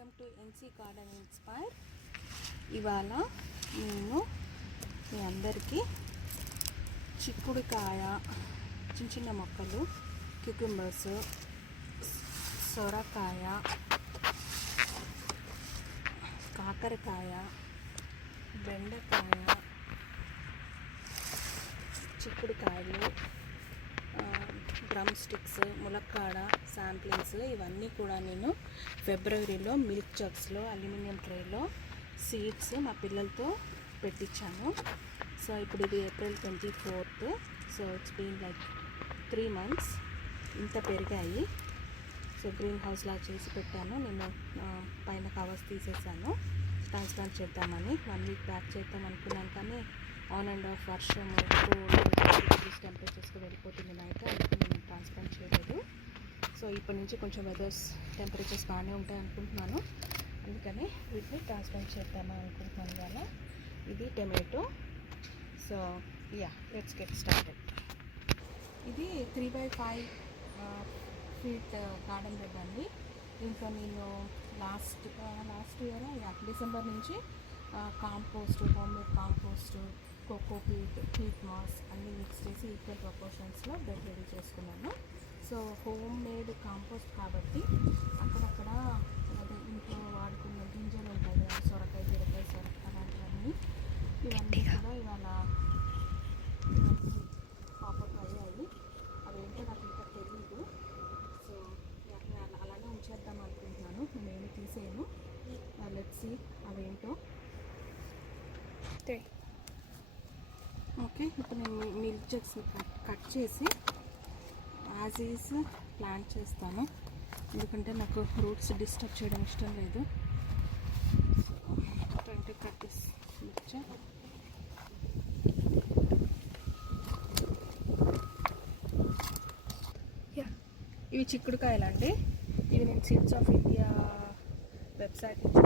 Welcome to NC garden inspire. ఇవాళ నేను మీ అందరికీ చిక్కుడుకాయ, చిన్న చిన్న మొక్కలు, క్యూకంబర్స్, సొరకాయ, కాకరకాయ, బెండకాయ, చిక్కుడుకాయలు, డ్రమ్ స్టిక్స్, ములక్కాడ శాంప్లింగ్స్ ఇవన్నీ కూడా నేను ఫిబ్రవరిలో మిల్క్ జగ్స్లో అల్యూమినియం ట్రేలో సీడ్స్ మా పిల్లలతో పెట్టించాను. సో ఇప్పుడు ఇది April 24th. So it's been like 3 months. ఇంత పెరిగాయి. సో గ్రీన్ హౌస్లా చేసి పెట్టాను. నేను పైన కవర్స్ తీసేసాను ట్రాన్స్ప్లాంట్ చేద్దామని. 1 week బ్యాక్ చేద్దాం అనుకున్నాను, కానీ ఆన్ అండ్ ఆఫ్ వర్షం, టెంపరేచర్స్కి వెళ్ళిపోతుంది నైట్, అందుకే నేను ట్రాన్స్ప్లాంట్ చేయలేదు. సో ఇప్పటి నుంచి కొంచెం వెదర్స్ టెంపరేచర్స్ బాగానే ఉంటాయి అనుకుంటున్నాను, అందుకని వీటిని ట్రాన్స్ప్లాంట్ చేద్దామని అనుకుంటున్నాను. ఇవాళ ఇది tomato. So let's get started. ఇది 3x5 feet గార్డెన్ బెడ్ అండి. ఇంకా నేను లాస్ట్ ఇయర్ డిసెంబర్ నుంచి compost, homemade compost, cocoa Pete mass అన్నీ మిక్స్ చేసి ఈక్వల్ ప్రపోర్షన్స్లో బెడ్ రెడీ చేసుకున్నాను. సో హోమ్ మేడ్ కాంపోస్ట్ కాబట్టి అక్కడక్కడ అదే ఇంట్లో వాడుకున్న గింజలు ఉంటాయి కదా, సొరకాయ, బీరకాయ, సొరకాయ అలాంటివన్నీ, ఇవన్నీ కూడా ఇవాళ పాపప్ అయ్యాయి. అవేంటో నాకు ఇంకా తెలీదు. సో అలానే ఉంచేద్దాం అనుకుంటున్నాను, నేను తీసేయను. లెట్స్ సీ అవేంటో. ఓకే, ఇప్పుడు నేను మిల్క్ జగ్స్ని కట్ చేసి యాజ్ ఈజ్ ప్లాంట్ చేస్తాను, ఎందుకంటే నాకు రూట్స్ డిస్టర్బ్ చేయడం ఇష్టం లేదు. Twenty cut this milk jug. ఇవి చిక్కుడుకాయలు అండి. ఇవి నేను సీడ్స్ ఆఫ్ ఇండియా వెబ్సైట్ నుంచి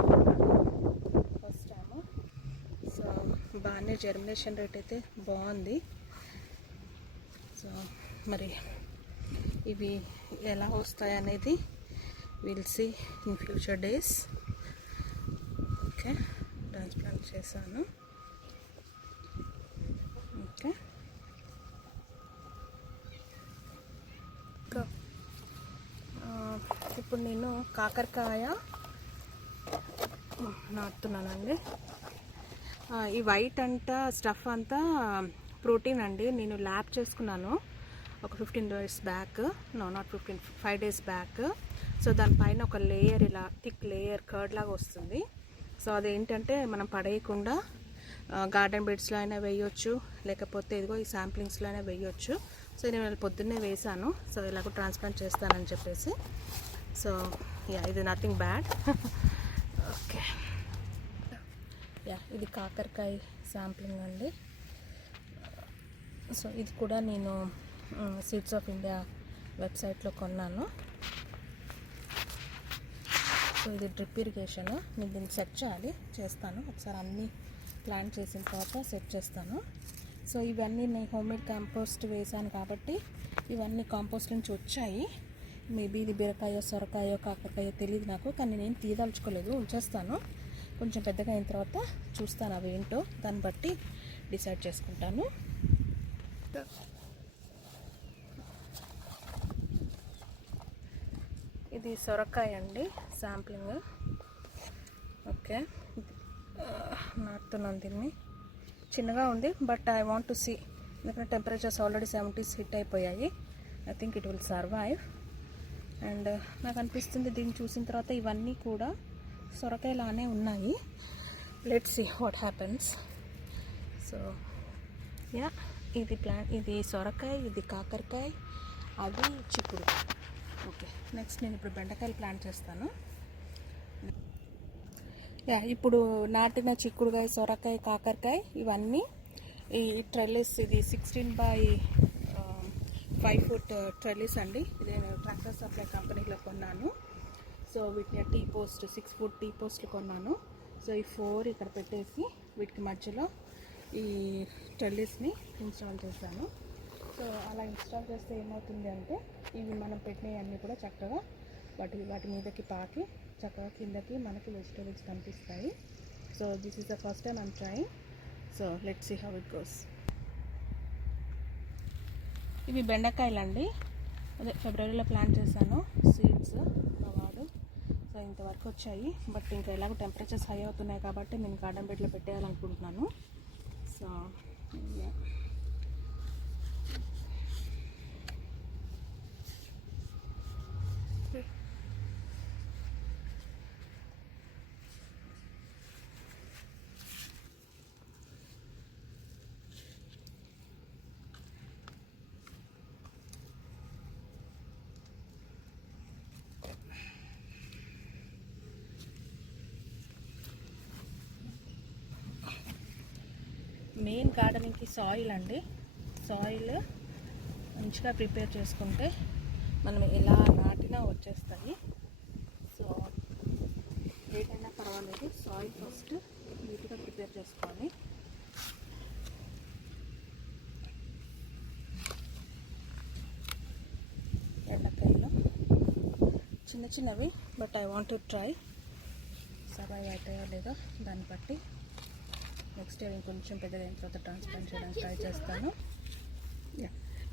ఫస్ట్ టైము. సో బాగానే జర్మినేషన్ రేట్ అయితే బాగుంది. సో మరి ఇవి ఎలా వస్తాయి అనేది will see in future days. Okay, transplant చేశాను. ఓకే, ఇప్పుడు నేను కాకరకాయ నాటుతున్నానండి. ఈ వైట్ అంతా స్టఫ్ అంతా ప్రోటీన్ అండి. నేను ల్యాబ్ చేసుకున్నాను ఒక 15 days back, not 15, 5 days back. So దానిపైన ఒక లేయర్, ఇలా థిక్ లేయర్ కర్డ్ లాగా వస్తుంది. సో అదేంటంటే మనం పడేయకుండా గార్డెన్ బెడ్స్లో అయినా వేయొచ్చు, లేకపోతే ఇదిగో ఈ శాంప్లింగ్స్లో అయినా వేయొచ్చు. సో నేను పొద్దున్నే వేసాను. సో ఇలాగ ట్రాన్స్ప్లాంట్ చేస్తానని చెప్పేసి. సో ఇది నథింగ్ బ్యాడ్. ఓకే, ఇది కాకరకాయ శాంప్లింగ్ అండి. సో ఇది కూడా నేను సీడ్స్ ఆఫ్ ఇండియా వెబ్సైట్లో కొన్నాను. సో ఇది డ్రిప్ ఇరిగేషన్. నేను దీన్ని సెట్ చేస్తాను ఒకసారి, అన్నీ ప్లాంట్ చేసిన తర్వాత సెట్ చేస్తాను. సో ఇవన్నీ నేను హోమ్మేడ్ కాంపోస్ట్ వేసాను కాబట్టి ఇవన్నీ కాంపోస్ట్ నుంచి వచ్చాయి. మేబీ ఇది బీరకాయ, సొరకాయ, కాకరకాయ తెలియదు నాకు, కానీ నేను తీయదలుచుకోలేదు, ఉంచేస్తాను. కొంచెం పెద్దగా అయిన తర్వాత చూస్తాను అవి ఏంటో, దాన్ని బట్టి డిసైడ్ చేసుకుంటాను. ఇది సొరకాయ అండి శాంప్లింగ్. ఓకే, నాటుతున్నాను దీన్ని. చిన్నగా ఉంది, but I want to see, ఎందుకంటే టెంపరేచర్స్ ఆల్రెడీ 70s హిట్ అయిపోయాయి. I think it will survive. And నాకు అనిపిస్తుంది దీన్ని చూసిన తర్వాత ఇవన్నీ కూడా సొరకాయలానే ఉన్నాయి. Let's see what happens. So ఇది సొరకాయ, ఇది కాకరకాయ, అది చిక్కుడు. ఓకే, నెక్స్ట్ నేను ఇప్పుడు బెండకాయలు ప్లాంట్ చేస్తాను. ఇప్పుడు నాటిన చిక్కుడుకాయ, సొరకాయ, కాకరకాయ ఇవన్నీ ఈ ట్రెల్లిస్, ఇది 16 by 5 foot ట్రెల్లిస్ అండి. ఇది నేను ట్రాక్టర్ సప్లై కంపెనీలో కొన్నాను. సో వీటిని టీ పోస్ట్ 6 foot టీ పోస్ట్లు కొన్నాను. సో ఈ 4 ఇక్కడ పెట్టేసి వీటికి మధ్యలో ఈ ట్రెల్లిస్ని ఇన్స్టాల్ చేశాను. సో అలా ఇన్స్టాల్ చేస్తే ఏమవుతుంది అంటే ఇవి మనం పెట్టినవన్నీ కూడా చక్కగా వాటి మీదకి పాకి చక్కగా కిందకి మనకి వెజిటేబుల్స్ కనిపిస్తాయి. So this is the first time I'm trying. So let's see how it goes. ఇవి బెండకాయలు అండి, అదే ఫిబ్రవరిలో ప్లాంట్ చేశాను. సీడ్స్ వాడు. సో ఇంతవరకు వచ్చాయి. బట్ ఇంకా ఎలాగో టెంపరేచర్స్ హై అవుతున్నాయి కాబట్టి నేను గార్డెన్ బెడ్లో పెట్టేయాలనుకుంటున్నాను. సో మెయిన్ గార్డెనింగ్కి సాయిల్ అండి. సాయిల్ మంచిగా ప్రిపేర్ చేసుకుంటే మనం ఎలా నాటినా వచ్చేస్తాయి. సో ఏదైనా పర్వాలేదు, సాయిల్ ఫస్ట్ నీట్గా ప్రిపేర్ చేసుకోవాలి. ఎండకాయలు చిన్న చిన్నవి, but I want to try survive అవుతాయో లేదో దాన్ని బట్టి నెక్స్ట్ టైం కొంచెం పెద్దగా అయిన తర్వాత ట్రాన్స్ప్లాంట్ చేయడానికి ట్రై చేస్తాను.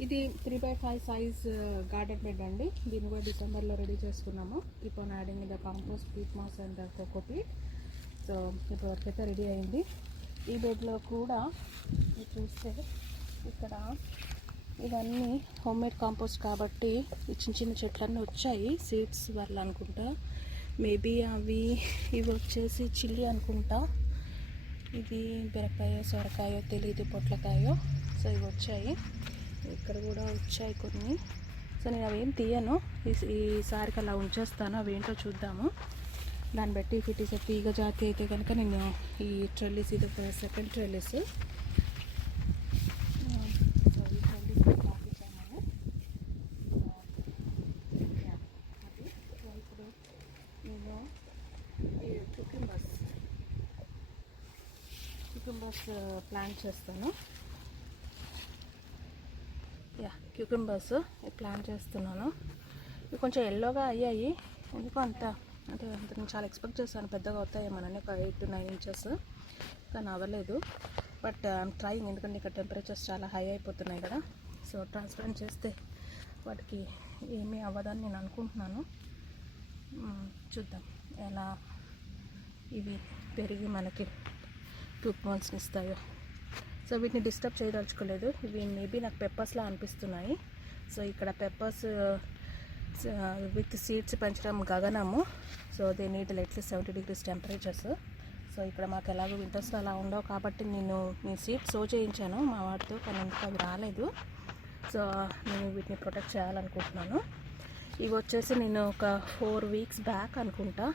ఇది 3x5 సైజ్ గార్డెన్ బెడ్ అండి. దీన్ని కూడా డిసెంబర్లో రెడీ చేసుకున్నాము. Keep on adding the compost, peat moss and the cocopeat. So ఇప్పటివరకు అయితే రెడీ అయింది. ఈ బెడ్లో కూడా మీరు చూస్తే ఇక్కడ ఇవన్నీ హోమ్మేడ్ కాంపోస్ట్ కాబట్టి చిన్న చిన్న చెట్లన్నీ వచ్చాయి సీడ్స్ వల్ల అనుకుంటా. మేబీ ఇవి వచ్చేసి చిల్లీ అనుకుంటా. ఇది బీరకాయ, సొరకాయో తెలియదు, పొట్లకాయో. సో ఇవి వచ్చాయి. ఇక్కడ కూడా వచ్చాయి కొన్ని. సో నేను అవి ఏం తీయను, ఈసారికి అలా ఉంచేస్తాను. అవి ఏంటో చూద్దాము. దాన్ని బట్టి ఇఫ్ ఇట్ ఈస్ తీగ జాతి అయితే కనుక నేను ఈ ట్రెల్లిస్, ఇది ఒక సెకండ్ ట్రెల్లిస్. సో ఈ ట్రెల్లిస్ పాటించాను. అది సో ఇప్పుడు నేను ఈ క్యూకంబర్స్ ప్లాంట్ చేస్తాను. క్యూకంబర్స్ ప్లాంట్ చేస్తున్నాను. ఇవి కొంచెం ఎల్లోగా అయ్యాయి. ఎందుకో అంత అంటే నేను చాలా ఎక్స్పెక్ట్ చేస్తాను పెద్దగా అవుతాయేమోనని, ఒక 8 to 9 inches, కానీ అవ్వలేదు. బట్ ఐఎమ్ ట్రైయింగ్, ఎందుకంటే ఇక్కడ టెంపరేచర్స్ చాలా హై అయిపోతున్నాయి కదా. సో ట్రాన్స్ప్లాంట్ చేస్తే వాటికి ఏమీ అవ్వదని నేను అనుకుంటున్నాను. చూద్దాం ఎలా ఇవి పెరిగి మనకి టూత్ బాల్స్ని ఇస్తాయో. సో వీటిని డిస్టర్బ్ చేయదలుచుకోలేదు. ఇవి మేబీ నాకు పెప్పర్స్లా అనిపిస్తున్నాయి. సో ఇక్కడ పెప్పర్స్ విత్ సీడ్స్ పెంచడం గగనము. So they need at least 70 degrees temperatures. So ఇక్కడ మాకు ఎలాగో వింటర్స్లో అలా ఉండవు కాబట్టి నేను సీడ్స్ సో చేయించాను మా వాటితో, కానీ ఎందుకు అవి రాలేదు. సో నేను వీటిని ప్రొటెక్ట్ చేయాలనుకుంటున్నాను. ఇవి వచ్చేసి నేను ఒక 4 weeks బ్యాక్ అనుకుంటా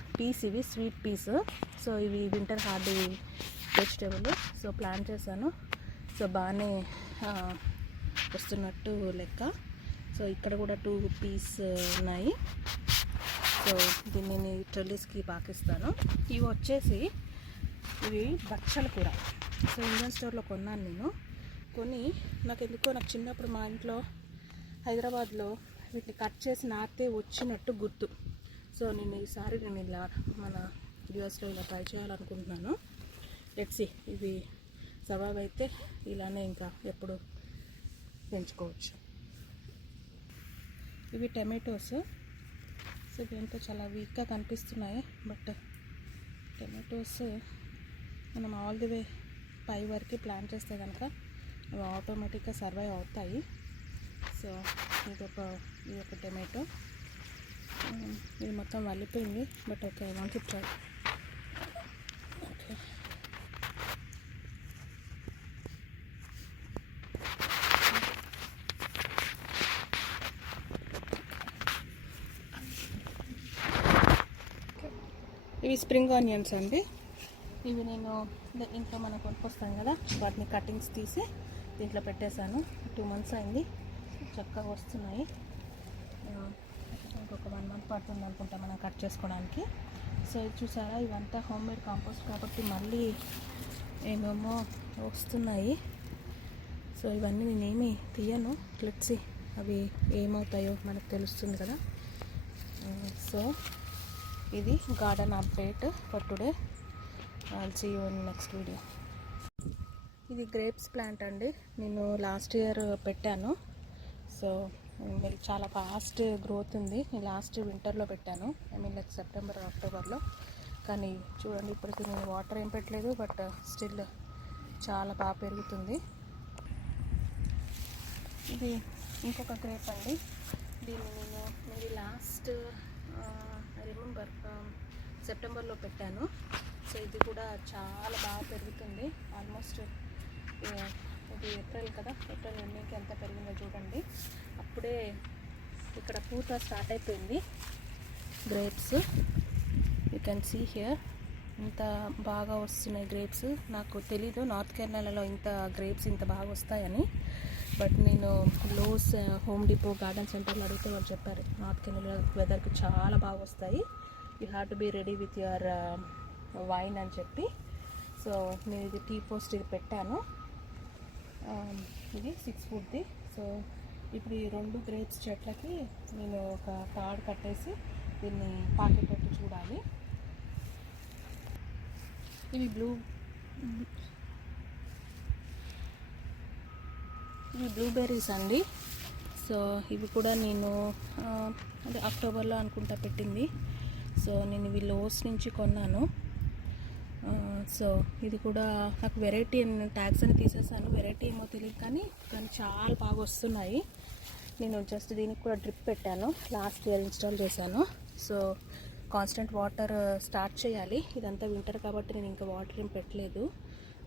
ఇవి స్వీట్ పీస్. సో ఇవి winter hard vegetable. So plant చేశాను. సో బాగానే వస్తున్నట్టు లెక్క. సో ఇక్కడ కూడా 2 పీస్ ఉన్నాయి. సో దీన్ని నేను ట్రెల్లిస్కి పాకిస్తాను. ఇవి వచ్చేసి ఇవి బచ్చల కూర. సో ఇండియన్ స్టోర్లో కొన్నాను నేను. నాకు చిన్నప్పుడు మా ఇంట్లో హైదరాబాద్లో వీటిని కట్ చేసి నాటితే వచ్చినట్టు గుర్తు. సో నేను ఈసారి ఇలా మన యూఎస్లో ఇలా ట్రై చేయాలనుకుంటున్నాను. లెట్స్ సీ, ఇవి సర్వైవ్ అయితే ఇలానే ఇంకా ఎప్పుడు పెంచుకోవచ్చు. ఇవి టమాటోస్. సో దీంట్లో చాలా వీక్గా కనిపిస్తున్నాయి, బట్ టమాటోస్ మనం ఆల్ ది వే పై వరకు ప్లాంట్ చేస్తే కనుక అవి ఆటోమేటిక్గా సర్వైవ్ అవుతాయి. సో ఇది ఒక టమాటో. ఇది మొత్తం వల్లిపోయింది, but okay, I want to try. Okay, ఇవి స్ప్రింగ్ ఆనియన్స్ అండి. ఇవి నేను ఇంట్లో మనం కొనుక్కొస్తాం కదా, వాటిని కటింగ్స్ తీసి దీంట్లో పెట్టేశాను. 2 months అయింది, చక్కగా వస్తున్నాయి. ఇంకొక 1 month పడుతుంది అనుకుంటా మనం కట్ చేసుకోవడానికి. సో ఇది చూసారా, ఇవంతా హోమ్మేడ్ కాంపోస్ట్ కాబట్టి మళ్ళీ ఏమేమో వస్తున్నాయి. సో ఇవన్నీ నేనేమి తీయను. లెట్స్ సీ అవి ఏమవుతాయో మనకు తెలుస్తుంది కదా. సో ఇది garden update for today. I'll see you in next video. ఇది గ్రేప్స్ ప్లాంట్ అండి. నేను లాస్ట్ ఇయర్ పెట్టాను. సో చాలా ఫాస్ట్ గ్రోత్ ఉంది. నేను లాస్ట్ వింటర్లో పెట్టాను, ఐ మీన్ లైక్ సెప్టెంబర్ అక్టోబర్లో. కానీ చూడండి, ఇప్పటికి నేను వాటర్ ఏం పెట్టలేదు, బట్ స్టిల్ చాలా బాగా పెరుగుతుంది. ఇది ఇంకొక గ్రేప్ అండి. దీన్ని నేను ఇది లాస్ట్ ఐ రిమెంబర్ సెప్టెంబర్లో పెట్టాను. సో ఇది కూడా చాలా బాగా పెరుగుతుంది. ఆల్మోస్ట్ ఇది ఏప్రిల్ కదా, ఏప్రిల్ ఎండింగ్కి ఎంత పెరిగిందో చూడండి. అప్పుడే ఇక్కడ పూత స్టార్ట్ అయిపోయింది. Grapes you can see here, ఇంత బాగా వస్తున్నాయి గ్రేప్స్. నాకు తెలీదు నార్త్ కేరళలో ఇంత గ్రేప్స్ ఇంత బాగా వస్తాయని. బట్ నేను లోస్ హోమ్ డిపో గార్డెన్ సెంటర్లో అడిగితే వాళ్ళు చెప్పారు నార్త్ కేరళ వెదర్కి చాలా బాగా వస్తాయి, you have to be ready with your wine అని చెప్పి. సో నేను ఇది టీ పోస్ట్ ఇది పెట్టాను. ఇది 6 ఫుట్ది. సో ఇప్పుడు ఈ 2 గ్రేప్స్ చెట్లకి నేను ఒక తాడు కట్టేసి దీన్ని పాకేటట్టు చూడాలి. ఇవి బ్లూబెర్రీస్ అండి. సో ఇవి కూడా నేను అదే అక్టోబర్లో అనుకుంటా పెట్టింది. సో నేను ఇవి లోస్ నుంచి కొన్నాను. సో ఇది కూడా నాకు వెరైటీ ట్యాగ్స్ అని తీసేసాను, వెరైటీ ఏమో తెలియదు కానీ చాలా బాగా వస్తున్నాయి. నేను జస్ట్ దీనికి కూడా డ్రిప్ పెట్టాను, లాస్ట్ ఇయర్ ఇన్స్టాల్ చేశాను. సో కాన్స్టెంట్ వాటర్ స్టార్ట్ చేయాలి. ఇదంతా వింటర్ కాబట్టి నేను ఇంకా వాటర్ ఏం పెట్టలేదు.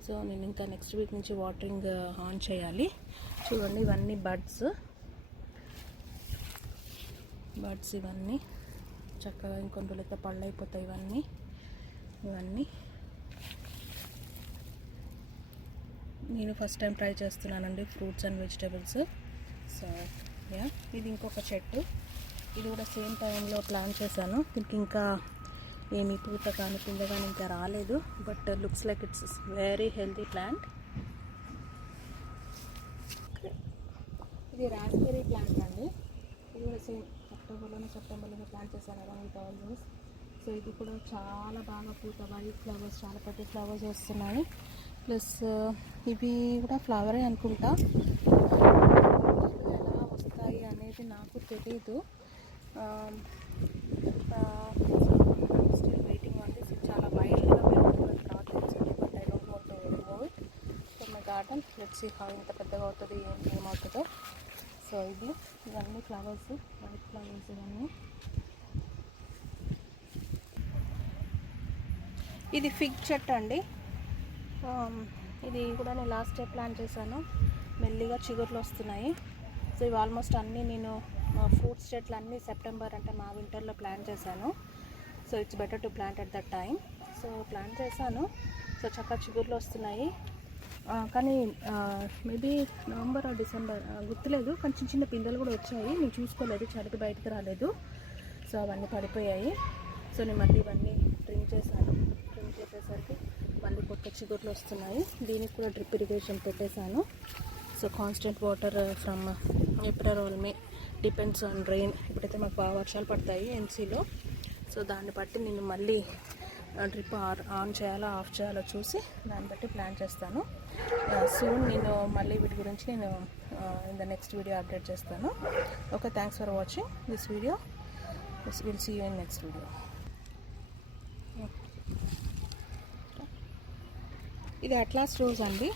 సో నేను ఇంకా నెక్స్ట్ వీక్ నుంచి వాటరింగ్ ఆన్ చేయాలి. చూడండి, ఇవన్నీ బడ్స్ ఇవన్నీ చక్కగా ఇంకొన్ని రోజులైతే పళ్ళు అయిపోతాయి. ఇవన్నీ నేను ఫస్ట్ టైం ట్రై చేస్తున్నానండి, fruits and vegetables. So yeah, ఇది ఇంకొక చెట్టు. ఇది కూడా సేమ్ టైంలో ప్లాన్ చేశాను. దీనికి ఇంకా ఏమి పూత కానీ పింద కానీ ఇంకా రాలేదు, but looks like it's very healthy plant. ఇది రాస్బెర్రీ ప్లాంట్ అండి. ఇది కూడా సేమ్ సెప్టెంబర్లోనే ప్లాంట్ చేశాను అలా విత్ ఆల్ దీస్. సో ఇది కూడా చాలా బాగా పూత, వైట్ ఫ్లవర్స్, చాలా పెద్ద ఫ్లవర్స్ వస్తున్నాయి. ప్లస్ ఇవి కూడా ఫ్లవరే అనుకుంటా, ఎలా వస్తాయి అనేది నాకు తెలీదు. Still waiting on this. చాలా వైల్డ్గా పెరుగుతుంది, తర్వాత తెలిసింది, but I don't want to remove it from my garden. Let's see how ఇంత పెద్దగా అవుతుంది, ఏమవుతుందో. సో ఇవన్నీ ఫ్లవర్స్, వైట్ ఫ్లవర్స్ ఇవన్నీ. ఇది ఫిగ్ చెట్టు అండి. ఇది కూడా నేను లాస్ట్ టైం ప్లాన్ చేశాను, మెల్లిగా చిగుర్లు వస్తున్నాయి. సో ఇవి ఆల్మోస్ట్ అన్నీ నేను ఫ్రూట్స్ చెట్లు అన్నీ సెప్టెంబర్ అంటే మా వింటర్లో ప్లాన్ చేశాను. So it's better to plant at that time. So plan చేశాను. సో చక్కగా చిగుర్లు వస్తున్నాయి. కానీ మేబీ నవంబర్ ఆర్ డిసెంబర్ గుర్తులేదు, కానీ చిన్న చిన్న పిందెలు కూడా వచ్చాయి. నేను చూసుకోలేదు, చలికి బయటకు రాలేదు. సో అవన్నీ పడిపోయాయి. సో నేను మళ్ళీ ఇవన్నీ ట్రిమ్ చేశాను. ట్రిమ్ చేసేసరికి మళ్ళీ కొత్త చిగుర్లు వస్తున్నాయి. దీనికి కూడా డ్రిప్ ఇరిగేషన్ పెట్టేశాను. So constant water from April are May, depends on rain. ఇప్పుడైతే మాకు బాగా వర్షాలు పడతాయి ఎన్సీలో. సో దాన్ని బట్టి నేను మళ్ళీ డ్రిప్ ఆన్ చేయాలో ఆఫ్ చేయాలో చూసి దాన్ని బట్టి ప్లాన్ చేస్తాను. సూన్ నేను మళ్ళీ వీటి గురించి నేను in the next video update చేస్తాను. Okay, thanks for watching this video. Will see you in next video. ఇది అట్లాస్ రోజ్ అండి.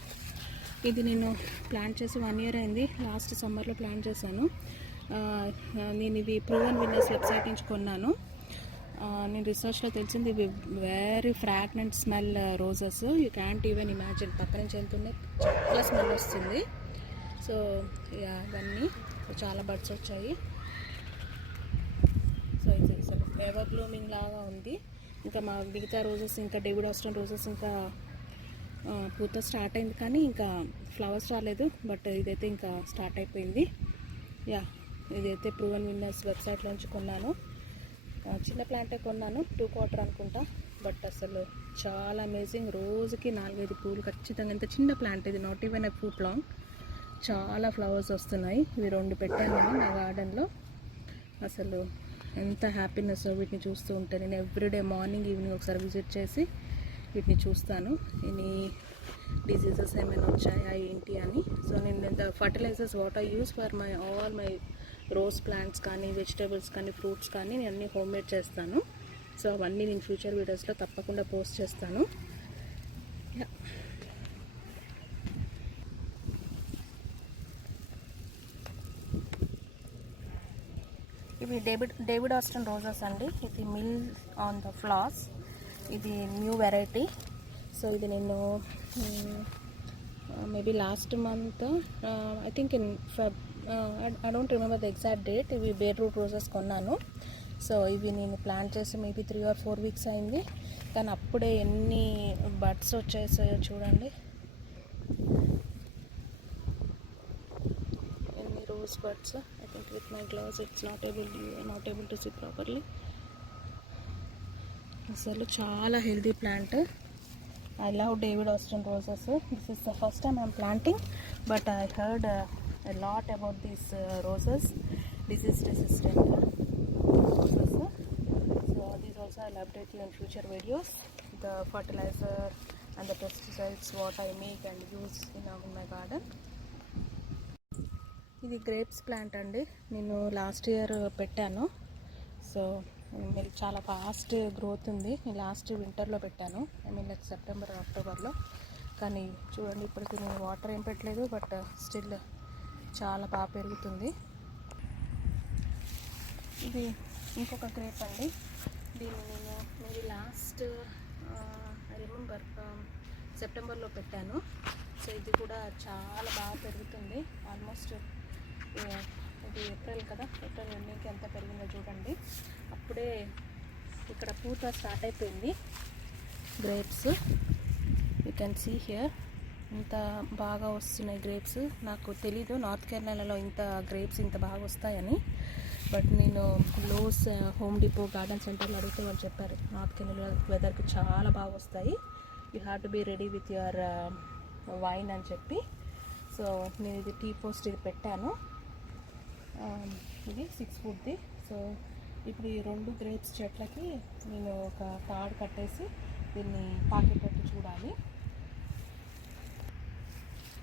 ఇది నేను ప్లాంట్ చేసి 1 year అయింది. లాస్ట్ సమ్మర్లో ప్లాంట్ చేశాను. నేను ఇవి ప్రూవెన్ విన్నర్స్ వెబ్సైట్ నుంచి కొన్నాను. నేను రీసెర్చ్లో తెలిసింది ఇవి very fragrant smell roses, you can't even imagine. పక్క నుంచి వెళ్తుండే చాలా స్మెల్ వస్తుంది. సో ఇవన్నీ చాలా బడ్స్ వచ్చాయి. సో ఇది అసలు ఎవర్ బ్లూమింగ్ లాగా ఉంది. ఇంకా మా మిగతా రోజెస్, ఇంకా డేవిడ్ ఆస్టన్ రోజెస్ ఇంకా పూత స్టార్ట్ అయింది, కానీ ఇంకా ఫ్లవర్స్ రాలేదు. బట్ ఇదైతే ఇంకా స్టార్ట్ అయిపోయింది. యా, ఇదైతే ప్రూవెన్ విన్నర్స్ వెబ్సైట్లోంచి కొన్నాను. చిన్న ప్లాంటే కొన్నాను, 2 quarter అనుకుంటా. బట్ అసలు చాలా అమేజింగ్. రోజుకి 4-5 పూలు ఖచ్చితంగా. ఇంత చిన్న ప్లాంట్ ఇది, not even a foot long. చాలా ఫ్లవర్స్ వస్తున్నాయి. ఇవి 2 పెట్టాను నేను నా గార్డెన్లో. అసలు ఎంత హ్యాపీనెస్ వీటిని చూస్తూ ఉంటే. నేను ఎవ్రీడే మార్నింగ్ ఈవినింగ్ ఒకసారి విజిట్ చేసి వీటిని చూస్తాను, ఎనీ డిసీజెస్ ఏమైనా వచ్చాయా ఏంటి అని. సో నేను the fertilisers what I use for my all my rose plants కానీ వెజిటేబుల్స్ కానీ ఫ్రూట్స్ కానీ నేను అన్నీ హోమ్ మేడ్ చేస్తాను. సో అవన్నీ నేను ఫ్యూచర్ వీడియోస్లో తప్పకుండా పోస్ట్ చేస్తాను. ఇవి డేవిడ్ ఆస్టన్ రోజెస్ అండి. ఇది మిల్ ఆన్ ద ఫ్లాస్, ఇది న్యూ వెరైటీ. సో ఇది నేను maybe last month I think in Feb, I don't remember the exact date, ఇవి బేర్ రూట్ రోజెస్ కొన్నాను. సో ఇవి నేను ప్లాంట్ చేసి మేబీ 3 or 4 weeks అయింది, కానీ అప్పుడే ఎన్ని బడ్స్ వచ్చేసాయో చూడండి, ఎన్ని rose buds. I think with my gloves it's not able to see properly. అసలు చాలా healthy plant. I love David Austin roses. This is the first time I'm planting, but I heard a lot about these roses, disease resistant roses. So these also I'll update you in future videos, the fertilizer and the pesticides what I make and use in my garden. ఇది grapes plant అండి, నేను last year పెట్టాను. సో చాలా fast growth ఉంది. నేను last వింటర్లో పెట్టాను, ఐ మీన్ లైక్ సెప్టెంబర్ అక్టోబర్లో. కానీ చూడండి ఇప్పటికి నేను వాటర్ ఏం పెట్టలేదు, బట్ స్టిల్ చాలా బాగా పెరుగుతుంది. ఇది ఇంకొక గ్రేప్ అండి, దీన్ని నేను మేబీ లాస్ట్ ఐ రిమెంబర్ సెప్టెంబర్లో పెట్టాను. సో ఇది కూడా చాలా బాగా పెరుగుతుంది. ఆల్మోస్ట్ ఇది ఏప్రిల్ కదా, ఏప్రిల్ ఎండింగ్కి ఎంత పెరిగిందో చూడండి. అప్పుడే ఇక్కడ పూత స్టార్ట్ అయిపోయింది grapes. You can see here ఇంత బాగా వస్తున్నాయి గ్రేప్స్. నాకు తెలీదు నార్త్ కేరళలో ఇంత గ్రేప్స్ ఇంత బాగా వస్తాయని, బట్ నేను లోస్ హోమ్ డిపో గార్డెన్ సెంటర్లో అడిగితే వాళ్ళు చెప్పారు నార్త్ కేరళ వెదర్కి చాలా బాగా వస్తాయి, you have to be ready with your wine అని చెప్పి. సో నేను ఇది టీ పోస్ట్ ఇది పెట్టాను, ఇది 6 footది. సో ఇప్పుడు ఈ 2 గ్రేప్స్ చెట్లకి నేను ఒక తాడు కట్టేసి దీన్ని పాకేటట్టు చూడాలి.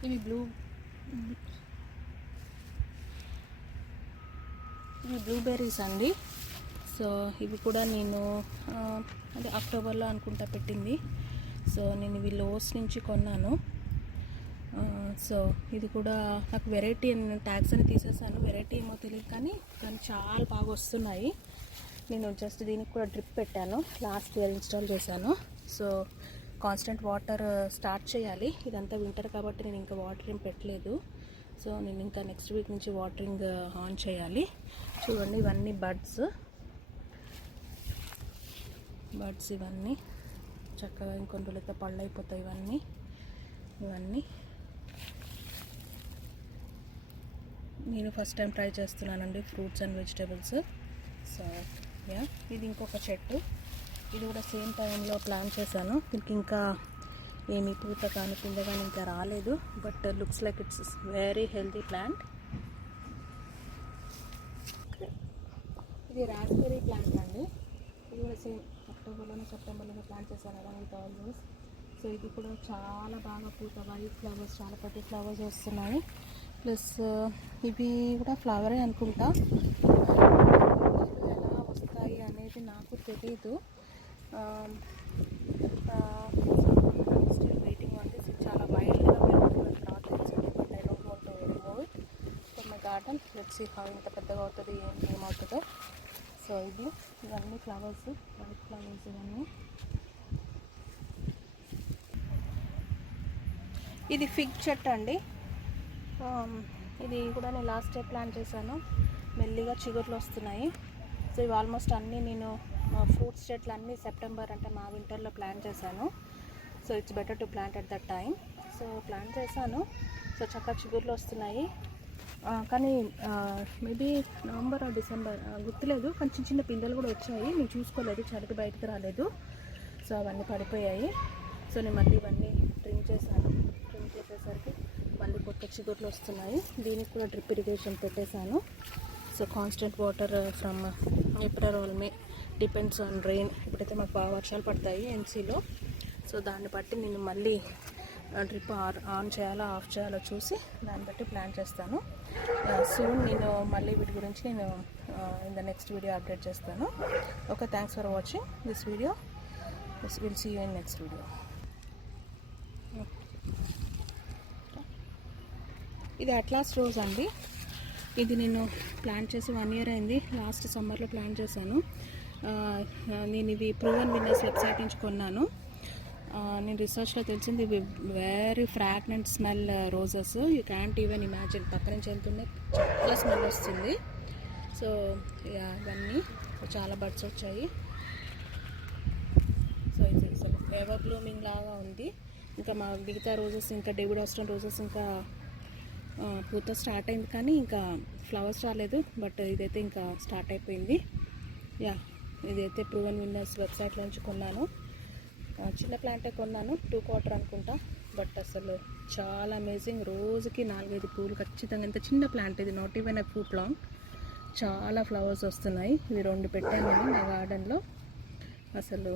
ఇవి బ్లూబెర్రీస్ అండి. సో ఇవి కూడా నేను అదే అక్టోబర్లో అనుకుంటా పెట్టింది. సో నేను ఇవి లోస్ నుంచి కొన్నాను. సో ఇది కూడా నాకు వెరైటీ అని ట్యాగ్స్ అని తీసేసాను, వెరైటీ ఏమో తెలియదు కానీ చాలా బాగా వస్తున్నాయి. నేను జస్ట్ దీనికి కూడా డ్రిప్ పెట్టాను, లాస్ట్ ఇయర్ ఇన్స్టాల్ చేశాను. సో కాన్స్టెంట్ వాటర్ స్టార్ట్ చేయాలి, ఇదంతా వింటర్ కాబట్టి నేను ఇంకా వాటర్ ఏం పెట్టలేదు. సో నేను ఇంకా నెక్స్ట్ వీక్ నుంచి వాటరింగ్ ఆన్ చేయాలి. చూడండి ఇవన్నీ బడ్స్ ఇవన్నీ చక్కగా ఇంకొన్ని రోజులైతే పళ్ళు అయిపోతాయి. ఇవన్నీ నేను ఫస్ట్ టైం ట్రై చేస్తున్నానండి fruits and vegetables. So yeah, ఇది ఇంకొక చెట్టు, ఇది కూడా సేమ్ టైంలో ప్లాన్ చేశాను. దీనికి ఇంకా ఏమి పూత కానీ పింద కానీ ఇంకా రాలేదు, but looks like it's very healthy plant. ఇది రాస్బెర్రీ ప్లాంట్ అండి, ఇది కూడా సేమ్ అక్టోబర్లోనే సెప్టెంబర్లోనే ప్లాంట్ చేశాను along with all those. So ఇది కూడా చాలా బాగా పూత, వైట్ ఫ్లవర్స్, చాలా పెద్ద ఫ్లవర్స్ వస్తున్నాయి. ప్లస్ ఇవి కూడా ఫ్లవరే అనుకుంటా, ఎలా వస్తాయి అనేది నాకు తెలీదు. Still waiting on this. చాలా వైల్డ్గా పెరుగుతున్నది నాకు తెలిసింది, but I don't want to remove it from my garden. Let's see how ఇంత పెద్దగా అవుతుంది, ఏమవుతుందో. సో ఇవన్నీ ఫ్లవర్స్, వైట్ ఫ్లవర్స్ ఇవన్నీ. ఇది ఫిగ్ చెట్టు అండి, ఇది కూడా నేను లాస్ట్ టైం ప్లాంట్ చేశాను, మెల్లిగా చిగుర్లు వస్తున్నాయి. సో ఇవి ఆల్మోస్ట్ అన్నీ నేను ఫ్రూట్స్ చెట్లు అన్నీ సెప్టెంబర్ అంటే మా వింటర్లో ప్లాంట్ చేశాను. So it's better to plant at that time. So plant చేశాను, సో చక్కగా చిగుర్లు వస్తున్నాయి. కానీ మేబీ నవంబర్ ఆర్ డిసెంబర్ గుర్తులేదు, కానీ చిన్న చిన్న పిందెలు కూడా వచ్చాయి, నేను చూసుకోలేదు, చలికి బయటకు రాలేదు. సో అవన్నీ పడిపోయాయి. సో నేను మళ్ళీ ఇవన్నీ ట్రిమ్ చేశాను, ట్రిమ్ చేసేసరికి మళ్ళీ కొత్త చిగుర్లు వస్తున్నాయి. దీనికి కూడా డ్రిప్ ఇరిగేషన్ పెట్టేశాను. So constant water from April are May, depends on rain. ఇప్పుడైతే మాకు బాగా వర్షాలు పడతాయి ఎన్సీలో. సో దాన్ని బట్టి నేను మళ్ళీ డ్రిప్ ఆన్ చేయాలో ఆఫ్ చేయాలో చూసి దాన్ని బట్టి ప్లాన్ చేస్తాను. సూన్ నేను మళ్ళీ వీటి గురించి నేను in the next video update చేస్తాను. Okay, thanks for watching this video. Will see you in next video. ఇది అట్లాస్ రోజ్ అండి. ఇది నేను ప్లాన్ చేసి 1 year అయింది. లాస్ట్ సమ్మర్లో ప్లాన్ చేశాను. నేను ఇది ప్రూవెన్ విన్నర్స్ వెబ్సైట్ నుంచి కొన్నాను. నేను రీసెర్చ్లో తెలిసింది ఇవి very fragrant smell roses. You can't even imagine. పక్క నుంచి వెళ్తుండే చాలా స్మెల్ వస్తుంది. సో ఇవన్నీ చాలా బడ్స్ వచ్చాయి. సో ఇది అసలు ఎవర్ బ్లూమింగ్ లాగా ఉంది. ఇంకా మా మిగతా రోజెస్, ఇంకా డేవిడ్ ఆస్టన్ రోజెస్ ఇంకా పూత స్టార్ట్ అయింది, కానీ ఇంకా ఫ్లవర్స్ రాలేదు. బట్ ఇదైతే ఇంకా స్టార్ట్ అయిపోయింది. ఇదైతే ప్రూవెన్ విన్నర్స్ వెబ్సైట్లో నుంచి కొన్నాను. చిన్న ప్లాంటే కొన్నాను, 2 quarter అనుకుంటా. బట్ అసలు చాలా అమేజింగ్. రోజుకి 4-5 పూలు ఖచ్చితంగా. ఇంత చిన్న ప్లాంట్ ఇది, not even a foot long. చాలా ఫ్లవర్స్ వస్తున్నాయి. ఇవి 2 పెట్టాను నేను నా గార్డెన్లో. అసలు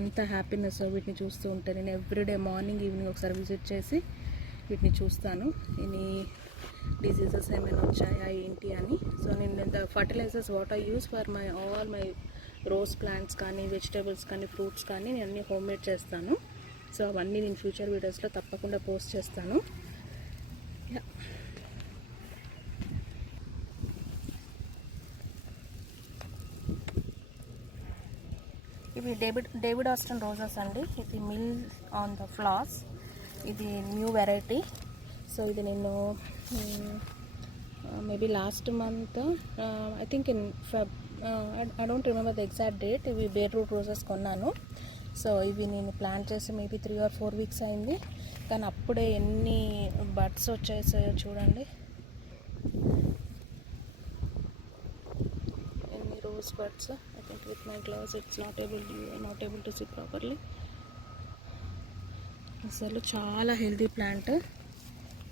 ఎంత హ్యాపీనెస్ వీటిని చూస్తూ ఉంటే. నేను ఎవ్రీడే మార్నింగ్ ఈవినింగ్ ఒకసారి విజిట్ చేసి వీటిని చూస్తాను, ఎనీ డిసీజెస్ ఏమైనా వచ్చాయా ఏంటి అని. సో నేను the fertilisers what I use for my all my rose plants కానీ, వెజిటేబుల్స్ కానీ, ఫ్రూట్స్ కానీ నేను అన్నీ హోమ్ మేడ్ చేస్తాను. సో అవన్నీ నేను ఫ్యూచర్ వీడియోస్లో తప్పకుండా పోస్ట్ చేస్తాను. ఇవి డేవిడ్ ఆస్టన్ రోజెస్ అండి. ఇది మిల్ ఆన్ ద ఫ్లాస్. ఇది న్యూ వెరైటీ. సో ఇది నేను maybe last month I think in Feb, I don't remember the exact date, ఇవి బేర్ రూట్ రోజెస్ కొన్నాను. సో ఇవి నేను ప్లాన్ చేసి మేబీ 3 or 4 weeks అయింది. కానీ అప్పుడే ఎన్ని బడ్స్ వచ్చేసాయో చూడండి, ఎన్ని rose buds. I think with my glass it's not able to see properly. అసలు చాలా healthy plant.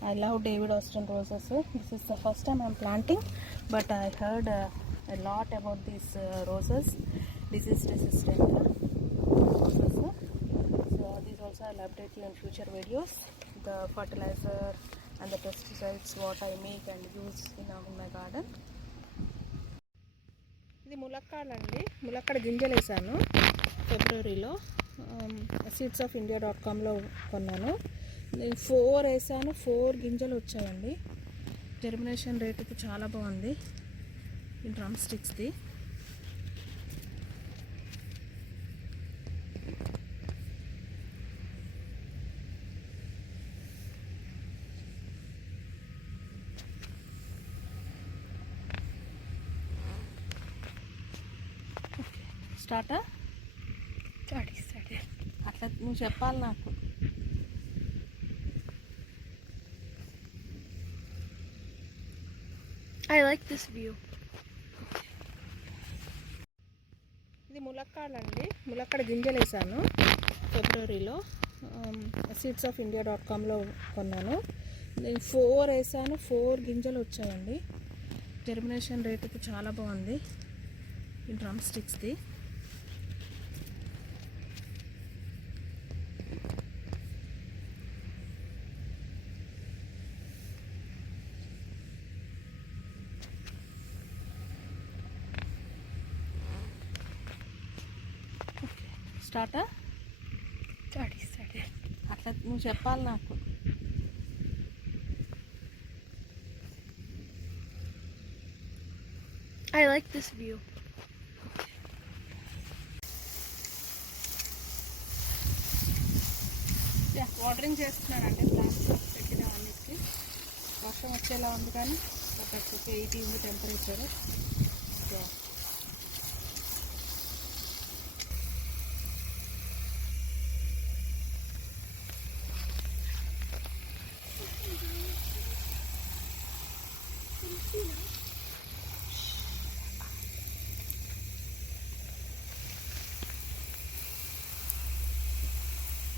I love David Austin roses. This is the first time I'm planting, but I heard a lot about these roses, disease resistant roses. So these also I'll update you in future videos, the fertilizer and the pesticides what I make and use in my garden. ఇది ములక్కాడలు అండి. ములక్కాడ గింజలు వేసాను ఫిబ్రవరిలో. seedsofIndia.comలో కొన్నాను. నేను 4 వేసాను, 4 గింజలు వచ్చాయండి. జర్మినేషన్ రేట్ అయితే చాలా బాగుంది. ఈ డ్రమ్ స్టిక్స్ది. స్టార్టా అట్లా నువ్వు చెప్పాలి నాకు. I like this view. ఇది ములక్కాడలు అండి. ములక్కాడ గింజలు వేసాను ఫిబ్రవరిలో. seedsofIndia.comలో కొన్నాను. నేను 4 వేసాను, 4 గింజలు వచ్చాయండి. జర్మినేషన్ రేట్ అయితే చాలా బాగుంది. ఈ డ్రమ్ స్టిక్స్ది. స్టార్టా అట్లా నువ్వు చెప్పాలి నాకు. I like this view. Watering చేస్తున్నానండి ప్లాంట్స్ పెట్టిన అన్నిటికీ. వర్షం వచ్చేలా ఉంది కానీ ఒక 80 ఉంది టెంపరేచర్. సో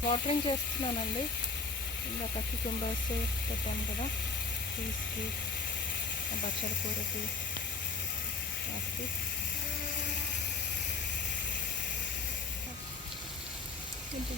వాటరింగ్ చేస్తున్నానండి. ఇందాక క్యూకంబర్స్ పెట్టాను కదా, పీస్కి, బచ్చల కూరకి, ఏంటి